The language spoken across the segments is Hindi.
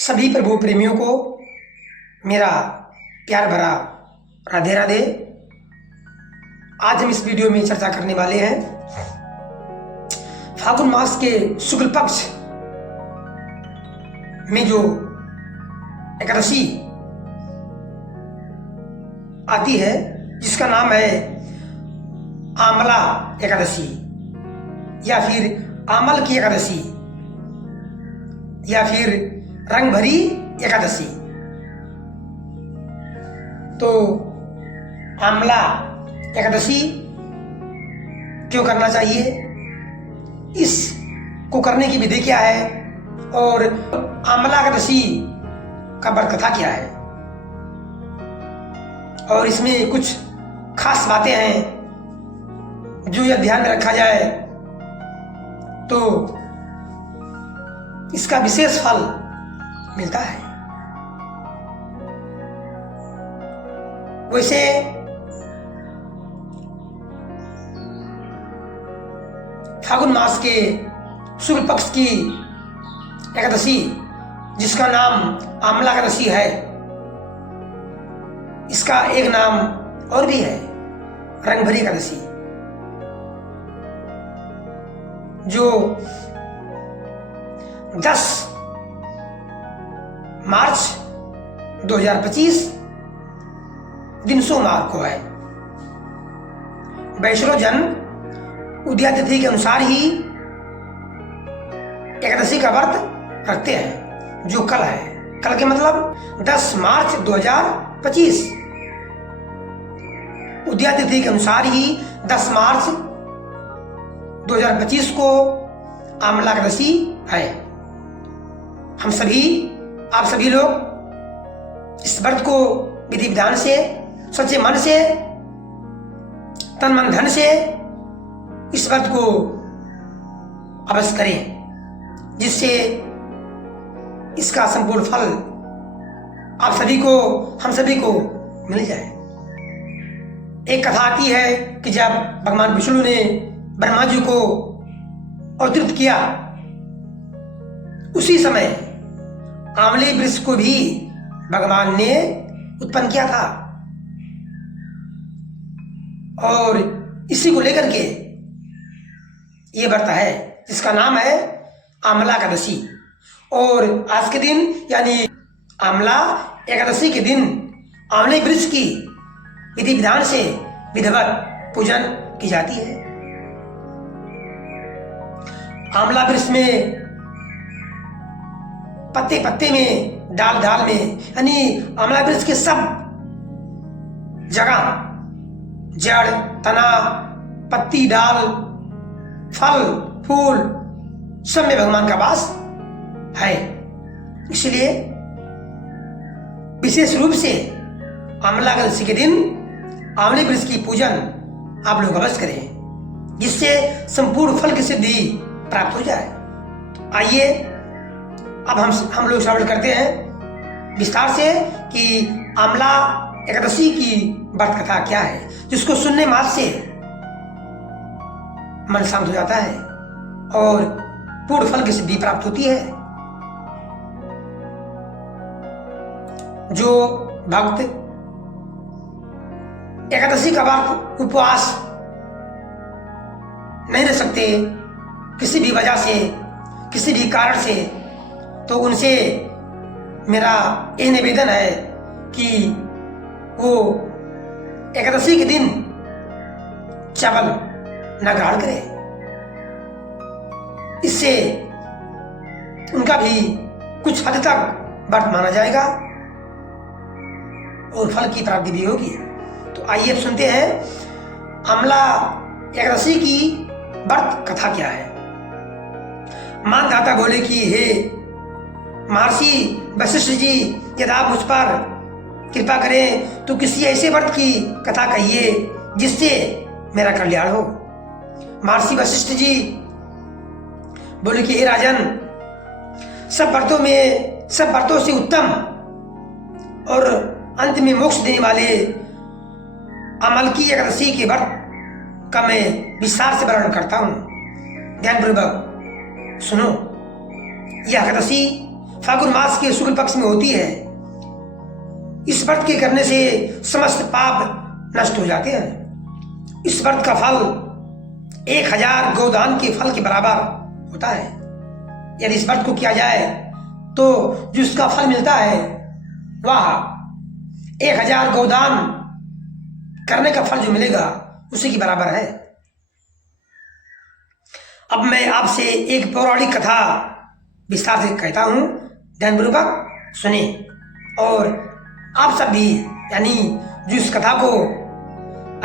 सभी प्रभु प्रेमियों को मेरा प्यार भरा राधे राधे। आज हम इस वीडियो में चर्चा करने वाले हैं फागुन मास के शुक्ल पक्ष में जो एकादशी आती है जिसका नाम है आमला एकादशी या फिर आमल की एकादशी या फिर रंग भरी एकादशी। तो आमला एकादशी क्यों करना चाहिए, इसको करने की विधि क्या है और आमला एकादशी का व्रत कथा क्या है और इसमें कुछ खास बातें हैं जो यह ध्यान में रखा जाए तो इसका विशेष फल मिलता है। वैसे फागुन मास के शुक्ल पक्ष की एकादशी जिसका नाम आमला एकादशी है, इसका एक नाम और भी है रंग भरी एकादशी, जो 10 मार्च 2025 दिन सोमवार को है। वैष्णव जन उदया तिथि के अनुसार ही एकादशी का व्रत रखते हैं, जो कल है। कल के मतलब 10 मार्च 2025 उदया तिथि के अनुसार ही 10 मार्च 2025 को आमला एकादशी है। हम सभी, आप सभी लोग इस व्रत को विधि विधान से, सच्चे मन से, तन मन धन से इस व्रत को अवश्य करें, जिससे इसका संपूर्ण फल आप सभी को, हम सभी को मिल जाए। एक कथा आती है कि जब भगवान विष्णु ने ब्रह्मा जी को अवतरित किया, उसी समय आंवले वृक्ष को भी भगवान ने उत्पन्न किया था और इसी को लेकर के ये व्रत है जिसका नाम है आमला एकादशी। और आज के दिन यानी आमला एकादशी के दिन आंवले वृक्ष की विधि विधान से विधिवत पूजन की जाती है। आमला वृक्ष में पत्ते पत्ते में, डाल डाल में, यानी आमला वृक्ष के सब जगह, जड़, तना, पत्ती, डाल, फल, फूल सब में भगवान का वास है। इसलिए विशेष रूप से आमला एकादशी के दिन आंवले वृक्ष की पूजन आप लोग अवश्य करें, जिससे संपूर्ण फल की सिद्धि प्राप्त हो जाए। आइए अब हम लोग श्रवण करते हैं विस्तार से कि आमला एकादशी की व्रत कथा क्या है, जिसको सुनने मात्र से मन शांत हो जाता है और पूर्ण फल की सिद्धि प्राप्त होती है। जो भक्त एकादशी का व्रत उपवास नहीं रह सकते किसी भी वजह से, किसी भी कारण से, तो उनसे मेरा यह निवेदन है कि वो एकादशी के दिन चावल न ग्रहण करें। इससे उनका भी कुछ हद तक व्रत माना जाएगा और फल की प्राप्ति भी होगी। तो आइए अब सुनते हैं आमला एकादशी की व्रत कथा क्या है। मानदाता बोले कि हे महर्षि वशिष्ठ जी, यदि आप मुझ पर कृपा करें तो किसी ऐसे व्रत की कथा कहिए जिससे मेरा कल्याण हो। महर्षि वशिष्ठ जी बोले कि हे राजन, सब व्रतों से उत्तम और अंत में मोक्ष देने वाले अमल की एकादशी के व्रत का मैं विस्तार से वर्णन करता हूँ। ध्यानपूर्वक सुनो। यह एकादशी फागुन मास के शुक्ल पक्ष में होती है। इस व्रत के करने से समस्त पाप नष्ट हो जाते हैं। इस व्रत का फल 1000 गोदान के फल के बराबर होता है। यदि इस व्रत को किया जाए तो जो उसका फल मिलता है वह 1000 गोदान करने का फल जो मिलेगा उसी के बराबर है। अब मैं आपसे एक पौराणिक कथा विस्तार से कहता हूं, ध्यानपूर्वक सुने। और आप सब भी यानी जो इस कथा को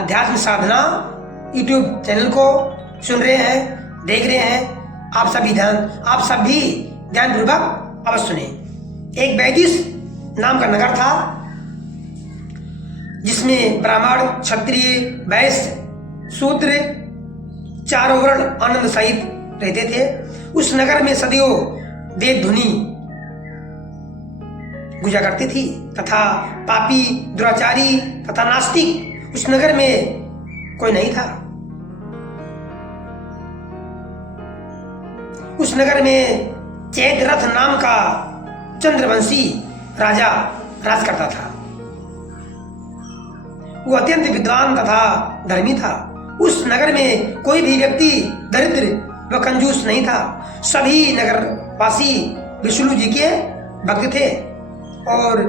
अध्यात्म साधना YouTube चैनल को सुन रहे हैं, देख रहे हैं, आप सब भी ध्यानपूर्वक अवश्य सुने। एक वैदिश नाम का नगर था जिसमें ब्राह्मण, क्षत्रिय, वैश्य, शूद्र चारों वर्ण आनंद सहित रहते थे। उस नगर में सदियों वेद धुनी गुजा करती थी तथा पापी, दुराचारी तथा नास्तिक उस नगर में कोई नहीं था। उस नगर में चैतरथ नाम का चंद्रवंशी राजा राज करता था। वो अत्यंत विद्वान तथा धर्मी था। उस नगर में कोई भी व्यक्ति दरिद्र व कंजूस नहीं था। सभी नगरवासी विष्णु जी के भक्त थे और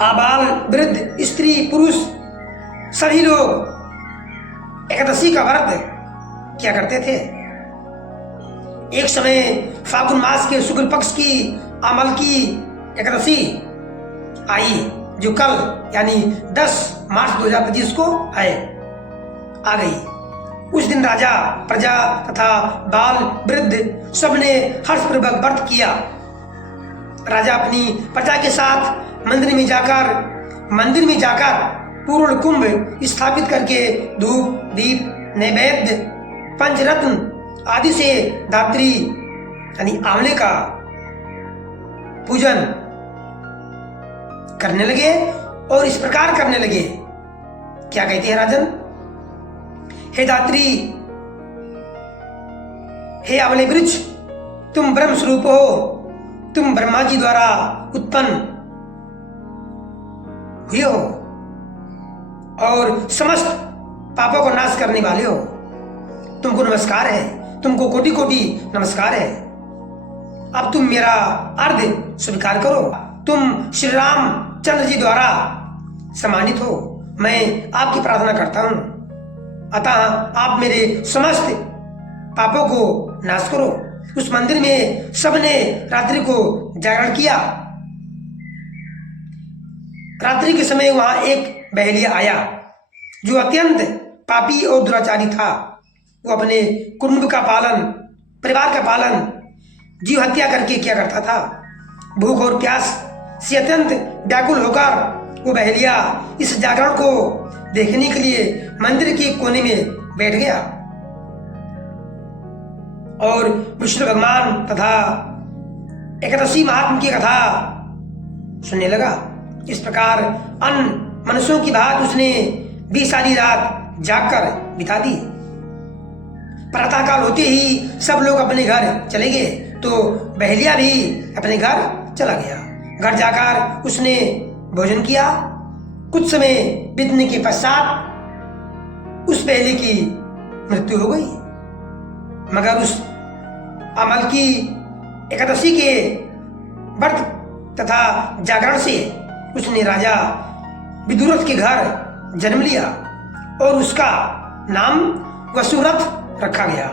आबाल, वृद्ध, स्त्री, पुरुष सभी लोग एकादशी का व्रत किया करते थे। एक समय फागुन मास के शुक्ल पक्ष की अमल की एकादशी आई जो कल यानी 10 मार्च 2025 को आ गई। उस दिन राजा, प्रजा तथा बाल, वृद्ध सबने हर्षपूर्वक व्रत किया। राजा अपनी प्रजा के साथ मंदिर में जाकर पूर्ण कुंभ स्थापित करके धूप, दीप, नैवेद्य, पंचरत्न आदि से धात्री यानी आंवले का पूजन करने लगे और इस प्रकार करने लगे। क्या कहते हैं राजन? हे धात्री, हे आंवले वृक्ष, तुम ब्रह्म स्वरूप हो। तुम ब्रह्मा जी द्वारा उत्पन्न हुए हो और समस्त पापों को नाश करने वाले हो। तुमको नमस्कार है, तुमको कोटि कोटि नमस्कार है। अब तुम मेरा अर्घ स्वीकार करो। तुम श्री रामचंद्र जी द्वारा सम्मानित हो। मैं आपकी प्रार्थना करता हूं, अतः आप मेरे समस्त पापों को नाश करो। उस मंदिर में सबने रात्रि को जागरण किया। रात्रि के समय वहां एक बहेलिया आया जो अत्यंत पापी और दुराचारी था। वो अपने कुटुंब का पालन, परिवार का पालन जीव हत्या करके किया करता था। भूख और प्यास से अत्यंत व्याकुल होकर वो बहेलिया इस जागरण को देखने के लिए मंदिर के कोने में बैठ गया और विष्णु भगवान तथा एकादशी महात्म की कथा सुनने लगा। इस प्रकार अन्य मनुष्यों की बात उसने 20 सारी रात जागकर बिता दी। प्रातः काल होते ही सब लोग अपने घर चले गए तो बहेलिया भी अपने घर चला गया। घर जाकर उसने भोजन किया। कुछ समय बीतने के पश्चात उस बहेलिया की मृत्यु हो गई। मगर उस अमल की एकादशी के व्रत तथा जागरण से उसने राजा विदुरथ के घर जन्म लिया और उसका नाम वसुरथ रखा गया।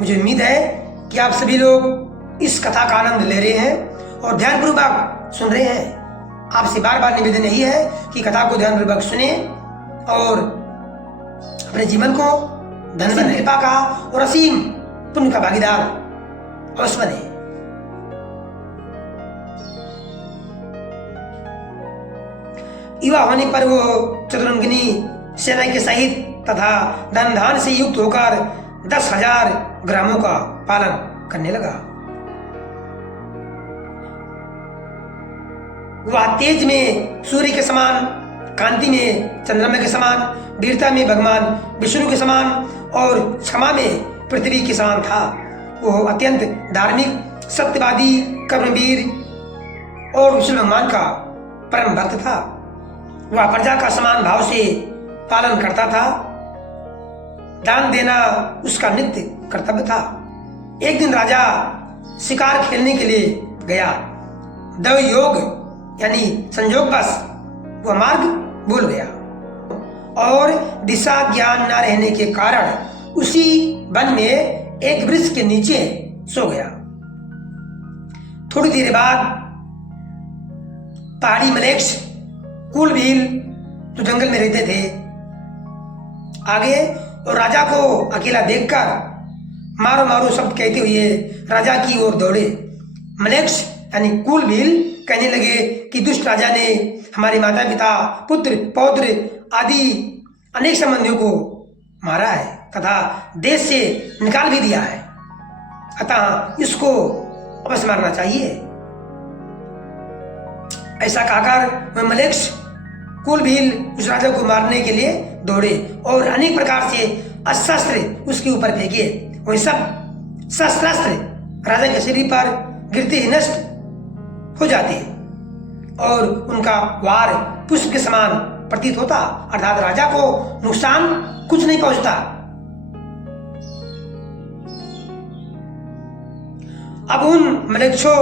मुझे उम्मीद है कि आप सभी लोग इस कथा का आनंद ले रहे हैं और ध्यानपूर्वक सुन रहे हैं। आपसे बार बार निवेदन यही है कि कथा को ध्यानपूर्वक सुने और अपने जीवन को धन कृपा का और असीम पुण्य का भागीदार अवश्य बने। युवा होने पर वो चतुरंगिनी सेना के सहित तथा धन धान से युक्त होकर 10,000 ग्रामों का पालन करने लगा। वह तेज में सूर्य के समान, कांति में चंद्रमा के समान, वीरता में भगवान विष्णु के समान और क्षमा में पृथ्वी के समान था। वो अत्यंत धार्मिक, सत्यवादी, कर्मवीर और विष्णु भगवान का परम भक्त था। वह प्रजा का समान भाव से पालन करता था। दान देना उसका नित्य कर्तव्य था। एक दिन राजा शिकार खेलने के लिए गया। दैव योग यानी संयोगवश वह मार्ग भूल गया और दिशा ज्ञान न रहने के कारण उसी वन में एक वृक्ष के नीचे सो गया। थोड़ी देर बाद पहाड़ी मलेक्ष, कूलभील जो जंगल में रहते थे आगे और राजा को अकेला देखकर मारो मारो शब्द कहते हुए राजा की ओर दौड़े। मलेक्ष यानी कूलभील कहने लगे कि दुष्ट राजा ने हमारे माता पिता, पुत्र, पौत्र आदि अनेक संबंधियों को मारा है तथा देश से निकाल भी दिया है, अतः इसको अवश्य मारना चाहिए। ऐसा कहकर वह मलेक्ष कूलभील उस राजा को मारने के लिए दौड़े और अनेक प्रकार से अस्त्र उसके ऊपर फेंके। वही सब शस्त्रास्त्र राजा के शरीर पर गिरते ही नष्ट हो जाते और उनका वार पुष्प के समान प्रतीत होता, अर्थात राजा को नुकसान कुछ नहीं पहुंचता। अब उन मलेक्षों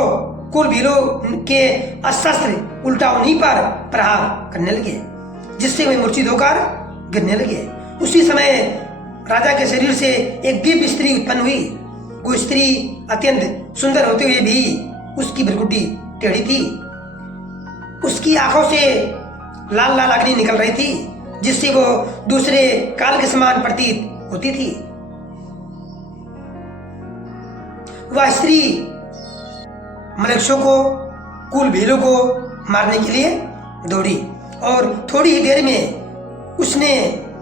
कूलभीलों के अस्त्र उल्टा उन्हीं पर प्रहार करने लगे, जिससे वे मूर्छित होकर गिरने लगे। उसी समय राजा के शरीर से एक दिव्य स्त्री उत्पन्न हुई। वो स्त्री अत्यंत सुंदर होते हुए भी उसकी भ्रुकुटी टेढ़ी थी। उसकी आंखों से लाल लाल अग्नि निकल रही थी, जिससे वो दूसरे काल के समान प्रतीत होती थी। वह स्त्री मलेक्षों को, कूलभीलों को मारने के लिए दौड़ी और थोड़ी ही देर में उसने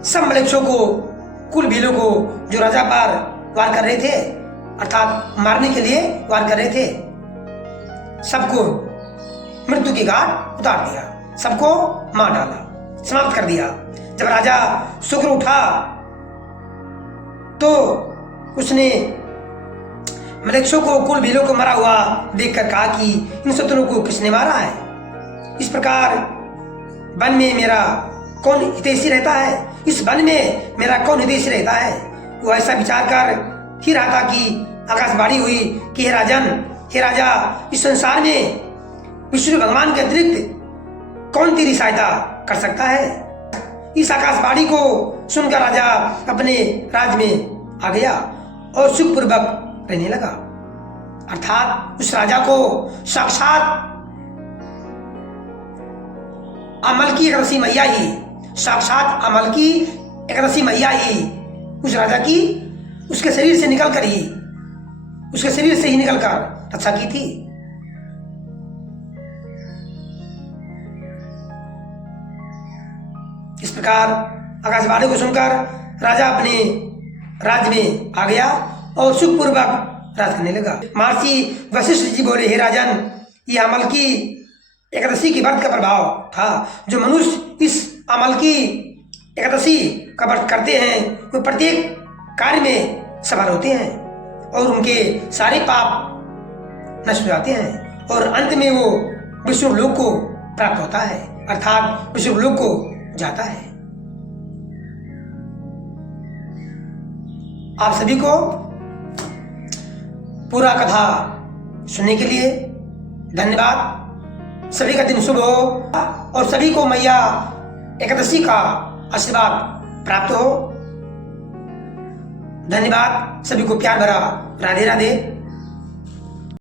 सब मलेक्षों को, कूलभीलों को जो राजा पर वार कर रहे थे अर्थात मारने के लिए वार कर रहे थे, सबको मृत्यु की घाट उतार दिया, सबको मार डाला, समाप्त कर दिया। जब राजा शुक्र उठा तो उसने मलेक्षों को, कूलभीलों को मरा हुआ देखकर कहा कि इन शत्रुओं को किसने मारा है? इस प्रकार वन में मेरा कौन हितैषी रहता है? इस वन में मेरा कौन हितैषी रहता है? वो ऐसा विचार कर ही रहा था कि आकाशवाणी हुई कि हे राजन, हे राजा, इस संसार में विष्णु भगवान के अतिरिक्त कौन तेरी सहायता कर सकता है? इस आकाशवाणी को सुनकर राजा अपने राज्य में आ गया और सुखपूर्वक रहने लगा। अर्थात उस राजा को साक्षात अमल की एकादशी मैया ही, साक्षात अमल की एकादशी मैया ही उस राजा की उसके शरीर से निकलकर रक्षा की थी। इस प्रकार आकाशवाणी को सुनकर राजा अपने राज्य में आ गया और सुखपूर्वक राज करने लगा। महर्षि वशिष्ठ जी बोले, हे राजन, यह अमल की एकादशी के व्रत का प्रभाव था। जो मनुष्य इस अमल की एकादशी का व्रत करते हैं वे प्रत्येक कार्य में सफल होते हैं और उनके सारे पाप नष्ट हो जाते हैं और अंत में वो विष्णु लोक को प्राप्त होता है, अर्थात विष्णु लोक को जाता है। आप सभी को पूरा कथा सुनने के लिए धन्यवाद। सभी का दिन शुभ हो और सभी को मैया एकादशी का आशीर्वाद प्राप्त हो। धन्यवाद। सभी को प्यार भरा राधे राधे।